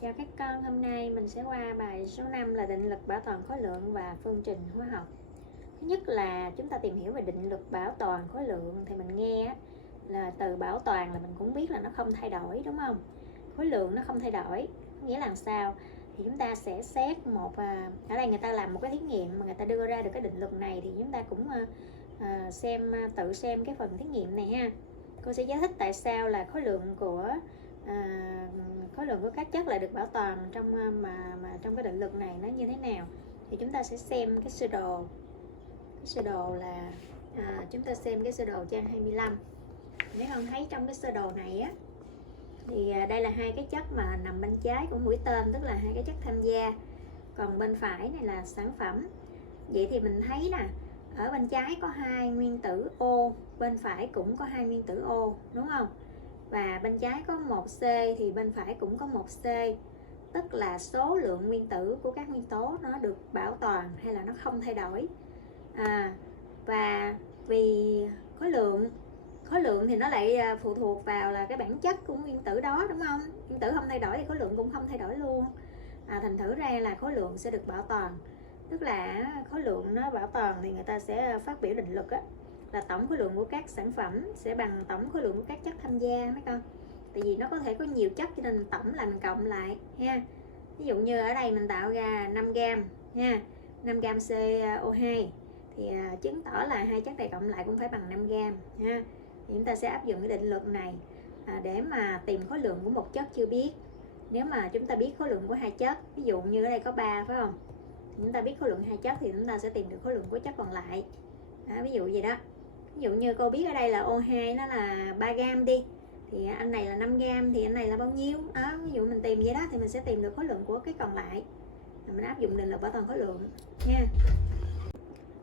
Chào các con, hôm nay mình sẽ qua bài số 5 là định lực bảo toàn khối lượng và phương trình hóa học. Thứ nhất là chúng ta tìm hiểu về định lực bảo toàn khối lượng. Thì mình nghe là từ bảo toàn là mình cũng biết là nó không thay đổi, đúng không? Khối lượng nó không thay đổi, nghĩa là sao? Thì chúng ta sẽ xét ở đây người ta làm một cái thí nghiệm mà người ta đưa ra được cái định lực này, thì chúng ta cũng tự xem cái phần thí nghiệm này ha. Cô sẽ giải thích tại sao là khối lượng của các chất lại được bảo toàn trong cái định lực này nó như thế nào. Thì chúng ta sẽ xem cái sơ đồ là chúng ta xem cái sơ đồ trang 25. Nếu con thấy trong cái sơ đồ này á, thì đây là hai cái chất mà nằm bên trái của mũi tên, tức là hai cái chất tham gia, còn bên phải này là sản phẩm. Vậy thì mình thấy nè, ở bên trái có hai nguyên tử O, bên phải cũng có hai nguyên tử O, đúng không? Và bên trái có một C thì bên phải cũng có một C, tức là số lượng nguyên tử của các nguyên tố nó được bảo toàn hay là nó không thay đổi. Và vì khối lượng thì nó lại phụ thuộc vào là cái bản chất của nguyên tử đó, đúng không? Nguyên tử không thay đổi thì khối lượng cũng không thay đổi luôn. Thành thử ra là khối lượng sẽ được bảo toàn, tức là khối lượng nó bảo toàn thì người ta sẽ phát biểu định lực á, là tổng khối lượng của các sản phẩm sẽ bằng tổng khối lượng của các chất tham gia mấy con. Tại vì nó có thể có nhiều chất cho nên tổng là mình cộng lại ha. Ví dụ như ở đây mình tạo ra 5 gam ha, 5 gam CO2 thì chứng tỏ là hai chất này cộng lại cũng phải bằng 5 gam ha. Thì chúng ta sẽ áp dụng cái định luật này để mà tìm khối lượng của một chất chưa biết. Nếu mà chúng ta biết khối lượng của hai chất, ví dụ như ở đây có 3 phải không? Chúng ta biết khối lượng hai chất thì chúng ta sẽ tìm được khối lượng của chất còn lại. Ví dụ vậy đó. Ví dụ như cô biết ở đây là O2 nó là 3 gam đi, thì anh này là 5 gam thì anh này là bao nhiêu đó. Ví dụ mình tìm vậy đó thì mình sẽ tìm được khối lượng của cái còn lại. Mình áp dụng định luật bảo toàn khối lượng nha.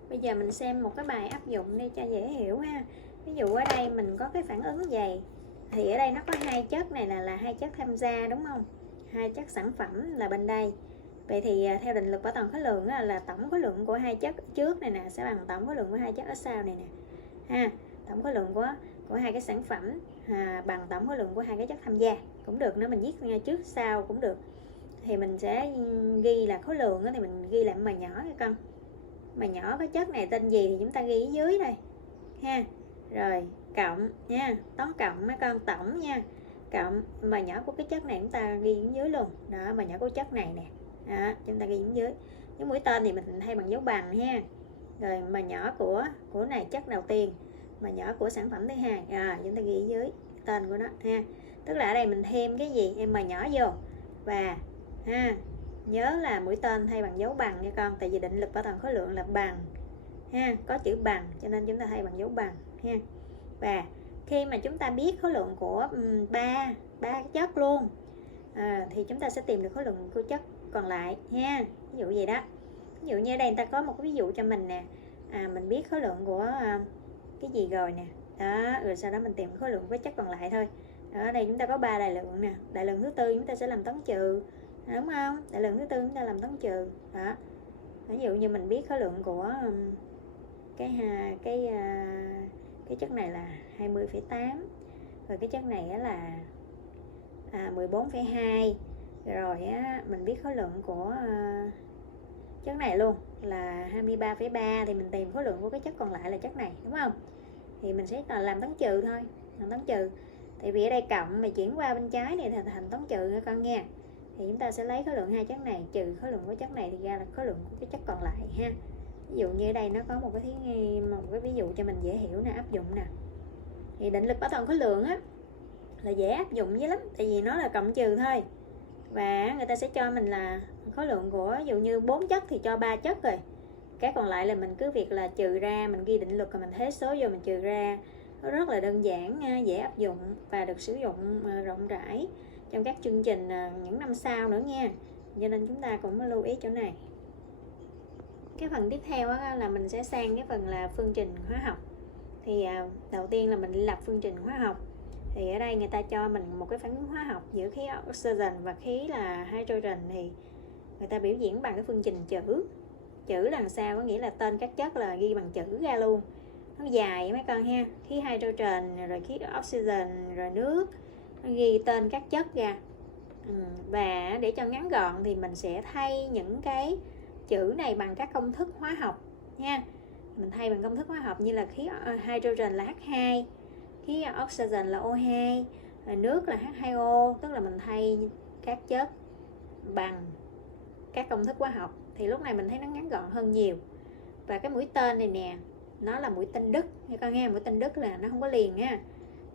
Bây giờ mình xem một cái bài áp dụng để cho dễ hiểu ha. Ví dụ ở đây mình có cái phản ứng vậy, thì ở đây nó có hai chất này là hai chất tham gia, đúng không? Hai chất sản phẩm là bên đây. Vậy thì theo định lực bảo toàn khối lượng là tổng khối lượng của hai chất trước này nè sẽ bằng tổng khối lượng của hai chất ở sau này nè ha. Tổng khối lượng của hai cái sản phẩm bằng tổng khối lượng của hai cái chất tham gia cũng được nữa, mình viết ngay trước sau cũng được. Thì mình sẽ ghi là khối lượng thì mình ghi lại m nhỏ nha con. M nhỏ cái chất này tên gì thì chúng ta ghi ở dưới đây ha. Rồi cộng nha, toán cộng mấy con, tổng nha, cộng m nhỏ của cái chất này chúng ta ghi ở dưới luôn đó, m nhỏ của chất này nè đó, chúng ta ghi ở dưới. Cái mũi tên thì mình thay bằng dấu bằng ha. Rồi m nhỏ của này chất đầu tiên, m nhỏ của sản phẩm thứ hai, rồi chúng ta ghi ở dưới tên của nó ha. Tức là ở đây mình thêm cái gì em m nhỏ vô, và nhớ là mũi tên thay bằng dấu bằng nha con, tại vì định lực bảo toàn khối lượng là bằng ha, có chữ bằng cho nên chúng ta thay bằng dấu bằng ha. Và khi mà chúng ta biết khối lượng của ba chất luôn thì chúng ta sẽ tìm được khối lượng của chất còn lại ha. Ví dụ vậy đó. Ví dụ như ở đây người ta có một cái ví dụ cho mình nè, mình biết khối lượng của cái gì rồi nè đó, rồi sau đó mình tìm khối lượng với chất còn lại thôi. Ở đây chúng ta có 3 đại lượng nè, đại lượng thứ tư chúng ta sẽ làm toán trừ, đúng không? Đại lượng thứ tư chúng ta làm toán trừ đó. Ví dụ như mình biết khối lượng của cái chất này là 20,8, rồi cái chất này là 14,2, rồi mình biết khối lượng của chất này luôn là 23,3, thì mình tìm khối lượng của cái chất còn lại là chất này, đúng không? Thì mình sẽ làm toán trừ thôi, làm toán trừ. Tại vì ở đây cộng mà chuyển qua bên trái này thì thành toán trừ nha con nha. Thì chúng ta sẽ lấy khối lượng hai chất này trừ khối lượng của chất này thì ra là khối lượng của cái chất còn lại ha. Ví dụ như ở đây nó có một cái ví dụ cho mình dễ hiểu nè, áp dụng nè. Thì định lực bảo toàn khối lượng là dễ áp dụng với lắm, tại vì nó là cộng trừ thôi. Và người ta sẽ cho mình là khối lượng của, ví dụ như 4 chất thì cho 3 chất rồi. Cái còn lại là mình cứ việc là trừ ra, mình ghi định lực rồi mình thế số vô mình trừ ra. Nó rất là đơn giản, dễ áp dụng và được sử dụng rộng rãi trong các chương trình những năm sau nữa nha. Cho nên chúng ta cũng lưu ý chỗ này. Cái phần tiếp theo là mình sẽ sang cái phần là phương trình hóa học. Thì đầu tiên là mình lập phương trình hóa học. Thì ở đây người ta cho mình một cái phản ứng hóa học giữa khí oxygen và khí là hydrogen, thì người ta biểu diễn bằng cái phương trình chữ. Chữ là sao? Có nghĩa là tên các chất là ghi bằng chữ ra luôn. Nó dài mấy con ha. Khí hydrogen, rồi khí oxygen, rồi nước. Nó ghi tên các chất ra. Và để cho ngắn gọn thì mình sẽ thay những cái chữ này bằng các công thức hóa học nha. Mình thay bằng công thức hóa học như là khí hydrogen là H2, khí oxygen là O2, nước là H2O, tức là mình thay các chất bằng các công thức hóa học. Thì lúc này mình thấy nó ngắn gọn hơn nhiều. Và cái mũi tên này nè, nó là mũi tên đứt nha con nghe, mũi tên đứt là nó không có liền ha.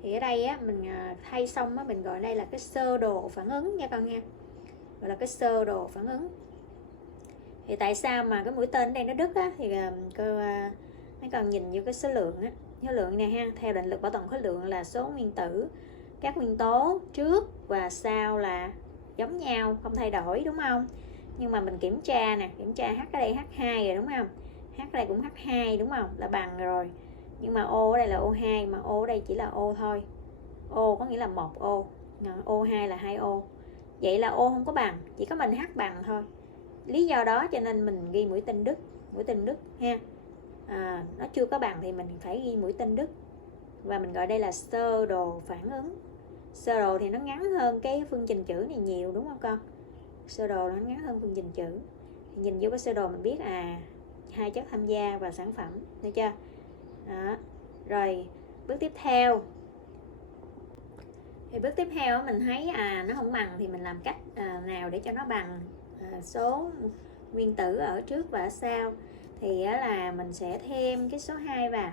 Thì ở đây á, mình thay xong á, mình gọi đây là cái sơ đồ phản ứng nha con nghe, gọi là cái sơ đồ phản ứng. Thì tại sao mà cái mũi tên ở đây nó đứt á, thì mấy con nhìn vô cái số lượng á, số lượng này ha, theo định lực bảo toàn khối lượng là số nguyên tử, các nguyên tố trước và sau là giống nhau, không thay đổi đúng không? Nhưng mà mình kiểm tra nè, kiểm tra H ở đây H2 rồi đúng không? H ở đây cũng H2 đúng không? Là bằng rồi. Nhưng mà O ở đây là O2, mà O ở đây chỉ là O thôi. O có nghĩa là 1 O, O2 là 2 O. Vậy là O không có bằng, chỉ có mình H bằng thôi. Lý do đó cho nên mình ghi mũi tên đứt ha. Nó chưa có bằng thì mình phải ghi mũi tên đứt. Và mình gọi đây là sơ đồ phản ứng. Sơ đồ thì nó ngắn hơn cái phương trình chữ này nhiều đúng không con? Sơ đồ nó ngắn hơn phương trình chữ. Nhìn vô cái sơ đồ mình biết hai chất tham gia và sản phẩm, được chưa? Đó. Rồi bước tiếp theo thì bước tiếp theo mình thấy nó không bằng thì mình làm cách nào để cho nó bằng số nguyên tử ở trước và ở sau. Thì là mình sẽ thêm cái số 2 vào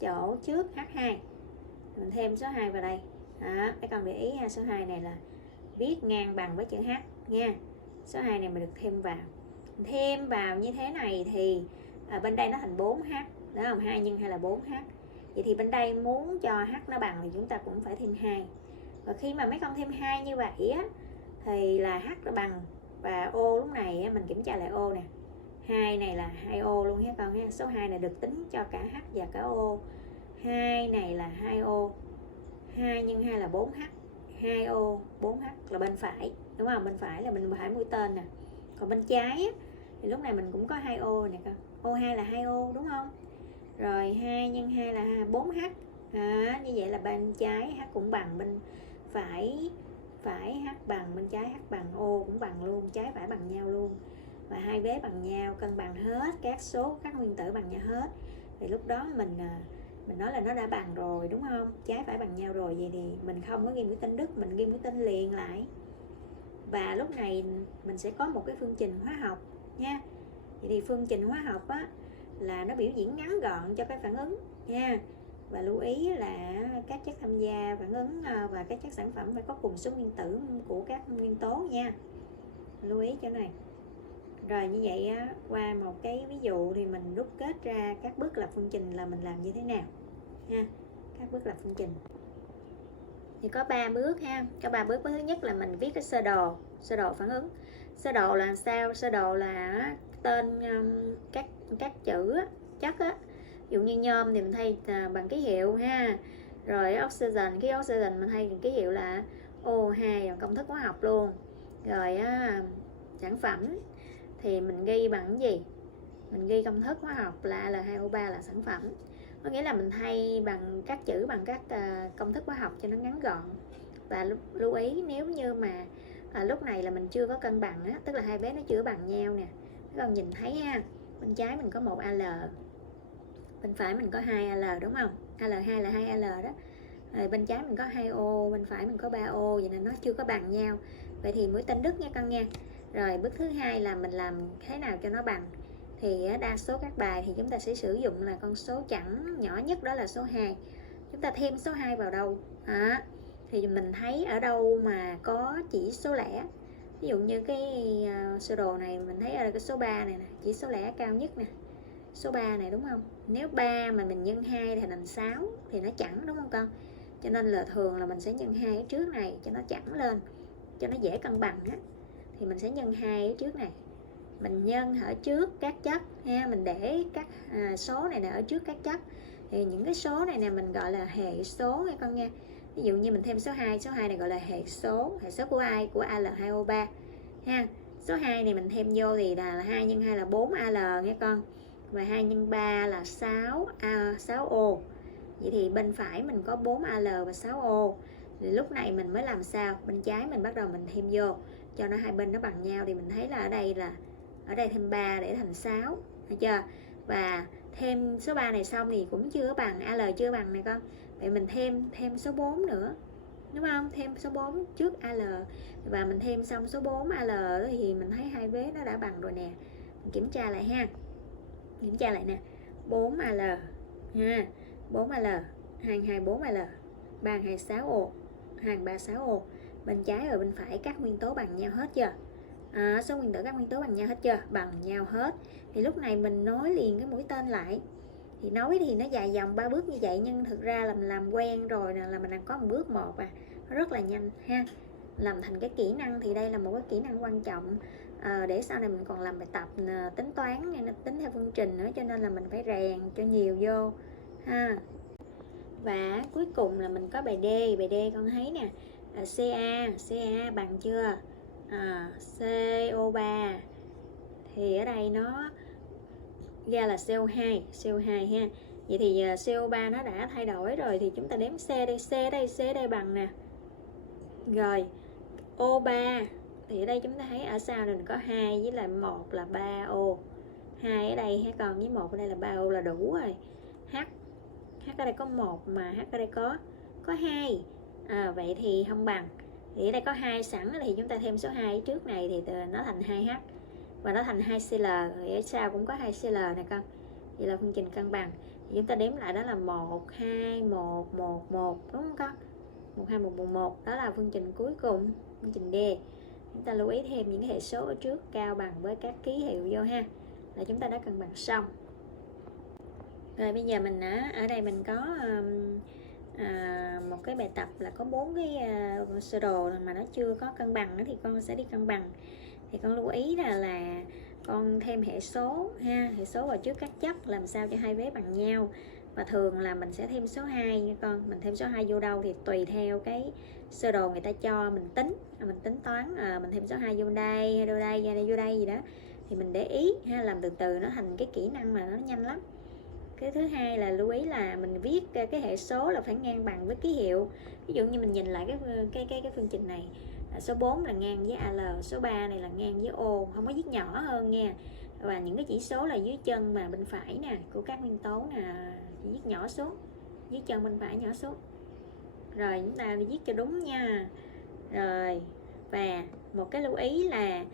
chỗ trước H2, mình thêm số 2 vào đây. Các con để ý ha, số 2 này là viết ngang bằng với chữ H nha. Số 2 này mình được thêm vào như thế này thì bên đây nó thành 4H, đúng không? 2 nhân 2 là 4H. Vậy thì bên đây muốn cho H nó bằng thì chúng ta cũng phải thêm 2. Và khi mà mấy con thêm 2 như vậy á, thì là H nó bằng, và O lúc này á, mình kiểm tra lại O nè. 2 này là 2O luôn ha con ha. Số 2 này được tính cho cả H và cả O. 2 này là 2O. 2 nhân 2 là 4H. 2O, 4H là bên phải, đúng không? Bên phải là bên phải mũi tên nè. Còn bên trái á, thì lúc này mình cũng có 2O nè con. O2 là 2O đúng không? Rồi 2 nhân 2 là 4H. Như vậy là bên trái H cũng bằng, bên phải H bằng, bên trái H bằng, O cũng bằng luôn, trái phải bằng nhau luôn. Và hai vế bằng nhau, cân bằng hết các số, các nguyên tử bằng nhau hết. Thì lúc đó mình nói là nó đã bằng rồi đúng không? Trái phải bằng nhau rồi, vậy thì mình không có ghi mũi tên đứt, mình ghi mũi tên liền lại. Và lúc này mình sẽ có một cái phương trình hóa học nha. Vậy thì phương trình hóa học á, là nó biểu diễn ngắn gọn cho cái phản ứng nha. Và lưu ý là các chất tham gia phản ứng và các chất sản phẩm phải có cùng số nguyên tử của các nguyên tố nha. Lưu ý chỗ này. Rồi như vậy á, qua một cái ví dụ thì mình đúc kết ra các bước lập phương trình là mình làm như thế nào ha. Các bước lập phương trình thì có 3 bước ha. Có 3 bước. Bước thứ nhất là mình viết cái sơ đồ phản ứng. Sơ đồ là sao? Sơ đồ là tên các chữ chất á. Ví dụ như nhôm thì mình thay bằng ký hiệu ha. Rồi oxygen, khí oxygen mình thay bằng ký hiệu là O2 bằng công thức hóa học luôn. Rồi sản phẩm thì mình ghi bằng cái gì? Mình ghi công thức hóa học là Al2O3 là sản phẩm. Có nghĩa là mình thay bằng các chữ bằng các công thức hóa học cho nó ngắn gọn. Và lưu ý nếu như mà lúc này là mình chưa có cân bằng á, tức là hai vế nó chưa bằng nhau nè. Các con nhìn thấy ha, bên trái mình có 1 Al, bên phải mình có 2 Al đúng không? Al2 là 2 Al đó. Rồi bên trái mình có 2O, bên phải mình có 3O, vậy là nó chưa có bằng nhau. Vậy thì mũi tên đứt nha con nha. Rồi bước thứ hai là mình làm thế nào cho nó bằng. Thì đa số các bài thì chúng ta sẽ sử dụng là con số chẵn nhỏ nhất, đó là số 2. Chúng ta thêm số 2 vào đâu? Thì mình thấy ở đâu mà có chỉ số lẻ. Ví dụ như cái sơ đồ này mình thấy ở cái số 3 này nè, chỉ số lẻ cao nhất nè. Số 3 này đúng không? Nếu 3 mà mình nhân 2 thì thành 6 thì nó chẵn đúng không con? Cho nên là thường là mình sẽ nhân 2 ở trước này cho nó chẵn lên, cho nó dễ cân bằng á. Thì mình sẽ nhân 2 ở trước này. Mình nhân ở trước các chất ha, mình để các số này nè ở trước các chất. Thì những cái số này nè mình gọi là hệ số nghe con nha. Ví dụ như mình thêm số 2 này gọi là hệ số của ai? Của Al2O3 ha. Số 2 này mình thêm vô thì là 2 nhân 2 là 4 Al nghe con. Và 2 nhân 3 là 6O. Vậy thì bên phải mình có 4 Al và 6O. Thì lúc này mình mới làm sao, bên trái mình bắt đầu mình thêm vô cho nó hai bên nó bằng nhau. Thì mình thấy là ở đây thêm 3 để thành 6, được chưa? Và thêm số 3 này xong thì cũng chưa bằng, AL chưa bằng này con. Vậy mình thêm số 4 nữa, đúng không? Thêm số 4 trước AL và mình thêm xong số 4 AL thì mình thấy hai vế nó đã bằng rồi nè. Mình kiểm tra lại ha. Kiểm tra lại nè. 4AL ha. 4AL, 224AL, 326O, 236O. Bên trái và bên phải các nguyên tố bằng nhau hết chưa? Số nguyên tử các nguyên tố bằng nhau hết chưa? Bằng nhau hết. Thì lúc này mình nối liền cái mũi tên lại. Thì nối thì nó dài dòng 3 bước như vậy, nhưng thực ra làm quen rồi là mình đang có một bước một nó rất là nhanh ha. Làm thành cái kỹ năng thì đây là một cái kỹ năng quan trọng để sau này mình còn làm bài tập tính toán, tính theo phương trình nữa, cho nên là mình phải rèn cho nhiều vô ha. Và cuối cùng là mình có bài D. Bài D con thấy nè, Ca bằng chưa? CO3 thì ở đây nó ra là CO2 ha. Vậy thì CO3 nó đã thay đổi rồi thì chúng ta đếm C đây bằng nè. Rồi O3 thì ở đây chúng ta thấy ở sau mình có 2 với lại 1 là 3O. 2 ở đây ha con, với 1 ở đây là 3O là đủ rồi. H ở đây có 1 mà H ở đây có 2. Vậy thì không bằng. Thì ở đây có 2 sẵn thì chúng ta thêm số 2 ở trước này thì nó thành 2H và nó thành 2Cl. Thì ở sau cũng có 2Cl nè con. Vậy là phương trình cân bằng. Thì chúng ta đếm lại đó là 1 2 1 1 1, đúng không con? 1 2 1 1 1, đó là phương trình cuối cùng, phương trình D. Chúng ta lưu ý thêm những cái hệ số ở trước cao bằng với các ký hiệu vô ha. Là chúng ta đã cân bằng xong. Rồi bây giờ mình ở đây mình có một cái bài tập là có 4 cái sơ đồ mà nó chưa có cân bằng nữa, thì con sẽ đi cân bằng. Thì con lưu ý là con thêm hệ số ha, hệ số vào trước các chất làm sao cho hai vế bằng nhau. Và thường là mình sẽ thêm số 2 nha con. Mình thêm số 2 vô đâu thì tùy theo cái sơ đồ người ta cho mình tính toán, mình thêm số 2 vô đây, vô đây gì đó. Thì mình để ý ha, làm từ từ nó thành cái kỹ năng mà nó nhanh lắm. Cái thứ hai là lưu ý là mình viết cái hệ số là phải ngang bằng với ký hiệu. Ví dụ như mình nhìn lại cái phương trình này, số 4 là ngang với AL, số 3 này là ngang với O, không có viết nhỏ hơn nha. Và những cái chỉ số là dưới chân mà bên phải nè của các nguyên tố nè, viết nhỏ xuống, dưới chân bên phải nhỏ xuống. Rồi chúng ta viết cho đúng nha. Rồi, và một cái lưu ý là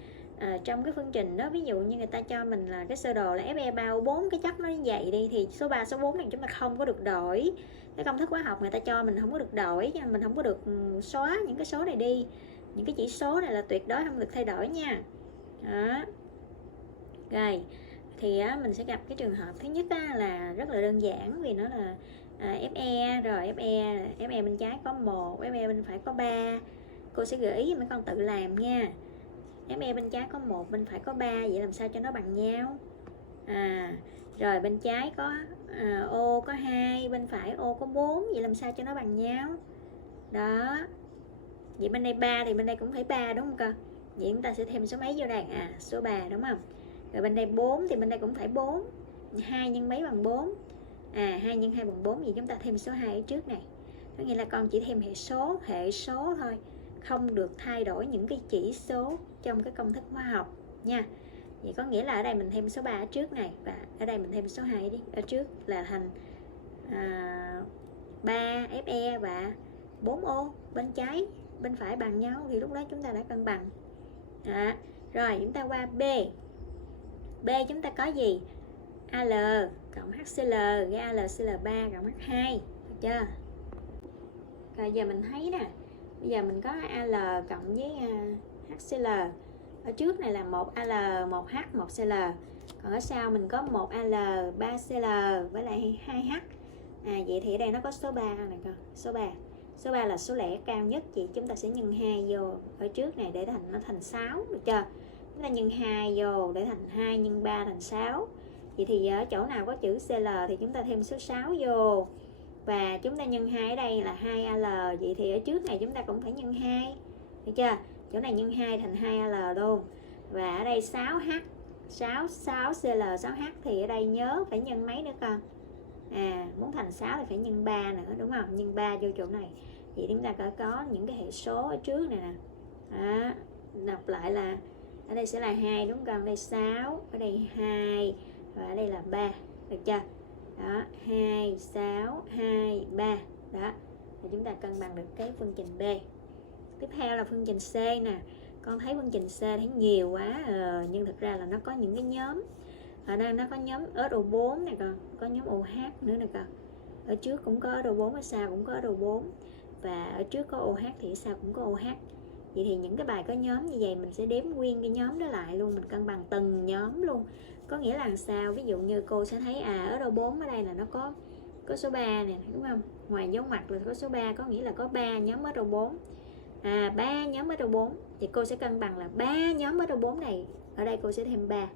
trong cái phương trình đó, ví dụ như người ta cho mình là cái sơ đồ là Fe3O4, cái chất nó như vậy đi, thì số 3, số 4 này chúng ta không có được đổi. Cái công thức hóa học người ta cho mình không có được đổi, cho nên mình không có được xóa những cái số này đi. Những cái chỉ số này là tuyệt đối không được thay đổi nha. Đó. Rồi, thì mình sẽ gặp cái trường hợp thứ nhất là rất là đơn giản, vì nó là Fe, rồi Fe bên trái có 1, Fe bên phải có 3. Cô sẽ gợi ý mấy con tự làm nha. Fe bên trái có 1, bên phải có 3, vậy làm sao cho nó bằng nhau? Rồi bên trái có O có 2, bên phải O có 4, vậy làm sao cho nó bằng nhau? Đó. Vậy bên đây 3 thì bên đây cũng phải 3, đúng không con? Vậy chúng ta sẽ thêm số mấy vô đây? Số 3, đúng không? Rồi bên đây 4 thì bên đây cũng phải 4. 2 nhân mấy bằng 4? 2 nhân 2 bằng 4, vậy chúng ta thêm số 2 ở trước này. Có nghĩa là con chỉ thêm hệ số thôi, không được thay đổi những cái chỉ số trong cái công thức hóa học nha. Vậy có nghĩa là ở đây mình thêm số 3 ở trước này, và ở đây mình thêm số 2 đi ở trước là thành 3 Fe và 4O. Bên trái bên phải bằng nhau thì lúc đó chúng ta đã cân bằng. Rồi chúng ta qua B. B chúng ta có gì? Al cộng HCl, cái AlCl3 cộng H2, được chưa? Rồi giờ mình thấy nè, bây giờ mình có Al cộng với HCl. Ở trước này là 1Al, 1H, 1Cl. Còn ở sau mình có 1Al, 3Cl với lại 2H. Vậy thì ở đây nó có số 3 này con, số 3. Số 3 là số lẻ cao nhất, chị chúng ta sẽ nhân 2 vô ở trước này để nó thành 6, được chưa? Chúng ta nhân 2 vô để thành 2 nhân 3 thành 6. Vậy thì ở chỗ nào có chữ Cl thì chúng ta thêm số 6 vô. Và chúng ta nhân 2 ở đây là 2Al, vậy thì ở trước này chúng ta cũng phải nhân 2. Được chưa? Chỗ này nhân 2 thành 2Al luôn. Và ở đây 6H, 6Cl, 6H thì ở đây nhớ phải nhân mấy nữa con? Muốn thành 6 thì phải nhân 3 nữa, đúng không? Nhân 3 vô chỗ này. Vậy chúng ta có những cái hệ số ở trước này nè. Đó, đọc lại là ở đây sẽ là 2 đúng không? Ở đây 6, ở đây 2 và ở đây là 3. Được chưa? Đó, 2, 6, 2, 3. Đó. Thì chúng ta cân bằng được cái phương trình B. Tiếp theo là phương trình C nè. Con thấy phương trình C thấy nhiều quá nhưng thực ra là nó có những cái nhóm. Ở đây nó có nhóm SO4 này con, có nhóm OH nữa nè con. Ở trước cũng có SO4, ở sau cũng có SO4. Và ở trước có OH thì ở sau cũng có OH. Vậy thì những cái bài có nhóm như vậy mình sẽ đếm nguyên cái nhóm đó lại luôn, mình cân bằng từng nhóm luôn. Có nghĩa là sao? Ví dụ như cô sẽ thấy SO4 ở đây là nó có số 3 nè, đúng không? Ngoài dấu ngoặc là có số 3, có nghĩa là có 3 nhóm SO4. 3 nhóm SO4 thì cô sẽ cân bằng là 3 nhóm SO4 này, ở đây cô sẽ thêm 3.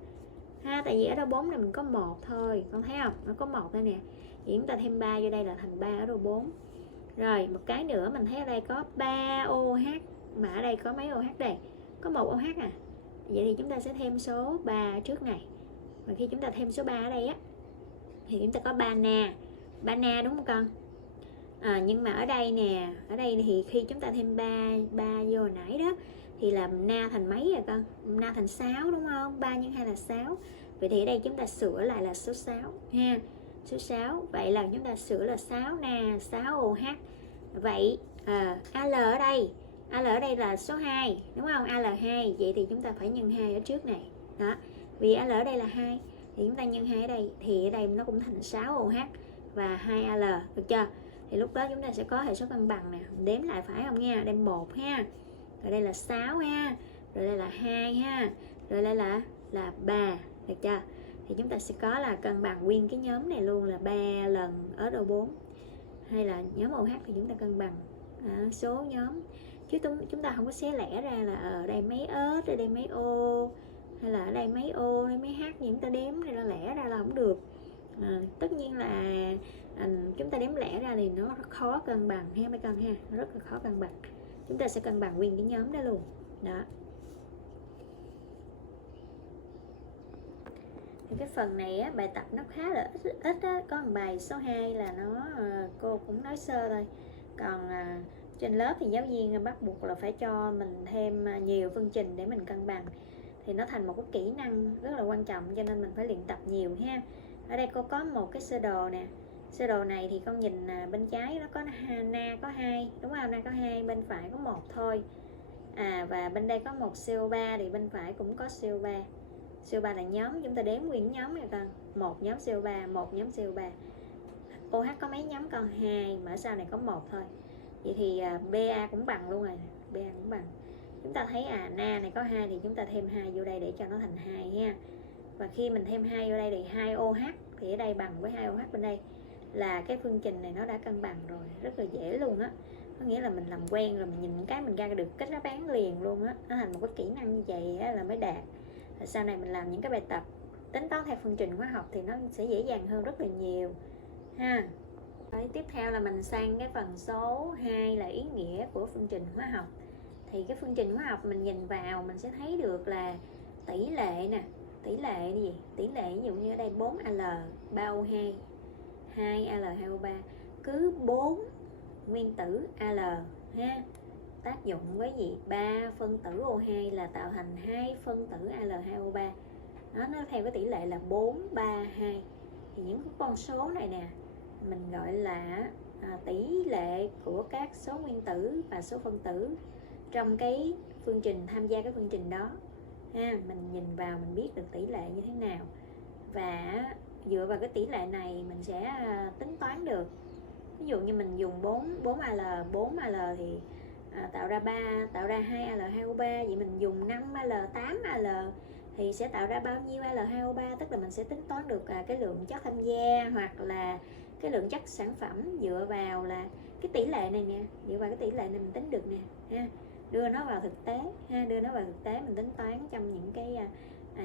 Tại vì SO4 này mình có 1 thôi, con thấy không? Nó có 1 thôi nè. Thì chúng ta thêm 3 vô đây là thành 3 SO4. Rồi, một cái nữa mình thấy ở đây có 3 OH, mà ở đây có mấy OH đây? Có 1 OH à. Vậy thì chúng ta sẽ thêm số 3 ở trước này. Và khi chúng ta thêm số 3 ở đây á thì chúng ta có 3 na đúng không con? Nhưng mà ở đây nè, ở đây thì khi chúng ta thêm 3 vô hồi nãy đó thì là na thành mấy rồi con? Na thành 6 đúng không? 3 nhân 2 là 6. Vậy thì ở đây chúng ta sửa lại là số 6 ha. Số 6. Vậy là chúng ta sửa là 6 na, 6 OH. Vậy Al ở đây là số 2 đúng không? Al2. Vậy thì chúng ta phải nhân 2 ở trước này. Đó. Vì Al ở đây là 2 thì chúng ta nhân 2 ở đây thì ở đây nó cũng thành 6 OH và 2 Al, được chưa? Thì lúc đó chúng ta sẽ có hệ số cân bằng nè, đếm lại phải không nha? Đây 1 ha. Rồi đây là 6 ha. Rồi đây là 2 ha. Rồi đây là 3, được chưa? Thì chúng ta sẽ có là cân bằng nguyên cái nhóm này luôn là 3 lần SO4. Hay là nhóm OH thì chúng ta cân bằng số nhóm. Chứ chúng ta không có xé lẻ ra là ở đây mấy ớt, ở đây mấy O, hay là ở đây mấy O, đây mấy H, nhưng chúng ta đếm ra lẻ ra là không được. Tất nhiên là chúng ta đếm lẻ ra thì nó rất khó cân bằng ha mấy con ha, nó rất là khó cân bằng. Chúng ta sẽ cân bằng nguyên cái nhóm đó luôn. Đó. Thì cái phần này á, bài tập nó khá là ít á. Có một bài số 2 là nó cô cũng nói sơ thôi. Còn trên lớp thì giáo viên bắt buộc là phải cho mình thêm nhiều phương trình để mình cân bằng. Thì nó thành một cái kỹ năng rất là quan trọng, cho nên mình phải luyện tập nhiều ha. Ở đây cô có một cái sơ đồ nè. Sơ đồ này thì con nhìn bên trái nó có na có 2, đúng không? Na có 2, bên phải có 1 thôi. Và bên đây có một CO3 thì bên phải cũng có CO3. CO3 là nhóm, chúng ta đếm nguyên nhóm này con. Một nhóm CO3, một nhóm CO3. OH có mấy nhóm con? 2, mà ở sau này có 1 thôi. Vậy thì BA cũng bằng luôn rồi. BA cũng bằng. Chúng ta thấy na này có 2 thì chúng ta thêm 2 vô đây để cho nó thành 2 ha. Và khi mình thêm 2 vô đây thì 2 OH thì ở đây bằng với 2 OH bên đây, là cái phương trình này nó đã cân bằng rồi, rất là dễ luôn á. Có nghĩa là mình làm quen rồi mình nhìn cái mình ra được cách đáp án liền luôn á. Nó thành một cái kỹ năng như vậy á, là mới đạt. Và sau này mình làm những cái bài tập tính toán theo phương trình hóa học thì nó sẽ dễ dàng hơn rất là nhiều ha. Rồi, tiếp theo là mình sang cái phần số 2 là ý nghĩa của phương trình hóa học. Thì cái phương trình hóa học mình nhìn vào mình sẽ thấy được là tỷ lệ nè. Tỷ lệ gì? Tỷ lệ ví dụ như ở đây 4Al, 3O2, 2Al, 2O3, cứ 4 nguyên tử Al ha, tác dụng với gì? 3 phân tử O2 là tạo thành 2 phân tử Al, 2O3. Nó theo cái tỷ lệ là 4, 3, 2. Thì những con số này nè mình gọi là tỷ lệ của các số nguyên tử và số phân tử trong cái phương trình, tham gia cái phương trình đó ha. Mình nhìn vào mình biết được tỷ lệ như thế nào, và dựa vào cái tỷ lệ này mình sẽ tính toán được. Ví dụ như mình dùng 4Al thì tạo ra 2Al, 2O3. Vậy mình dùng 5Al, 8Al thì sẽ tạo ra bao nhiêu Al, 2O3. Tức là mình sẽ tính toán được cái lượng chất tham gia hoặc là cái lượng chất sản phẩm dựa vào là cái tỷ lệ này nè. Dựa vào cái tỷ lệ này mình tính được nè ha. Đưa nó vào thực tế ha, đưa nó vào thực tế mình tính toán trong những cái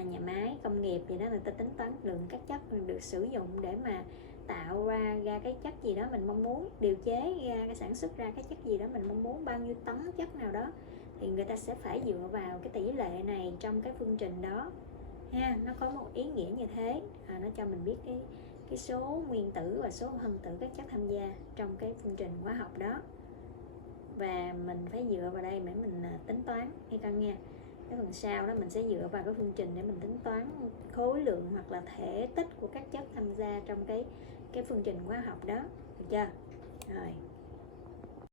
nhà máy công nghiệp gì đó, người ta tính toán lượng các chất được sử dụng để mà tạo ra cái chất gì đó mình mong muốn, điều chế ra cái sản xuất ra cái chất gì đó mình mong muốn, bao nhiêu tấn chất nào đó, thì người ta sẽ phải dựa vào cái tỷ lệ này trong cái phương trình đó ha. Nó có một ý nghĩa như thế, nó cho mình biết cái số nguyên tử và số phân tử các chất tham gia trong cái phương trình hóa học đó. và mình phải dựa vào đây để mình tính toán hay con nha. Cái phần sau đó mình sẽ dựa vào cái phương trình để mình tính toán khối lượng hoặc là thể tích của các chất tham gia trong cái phương trình hóa học đó, được chưa? Rồi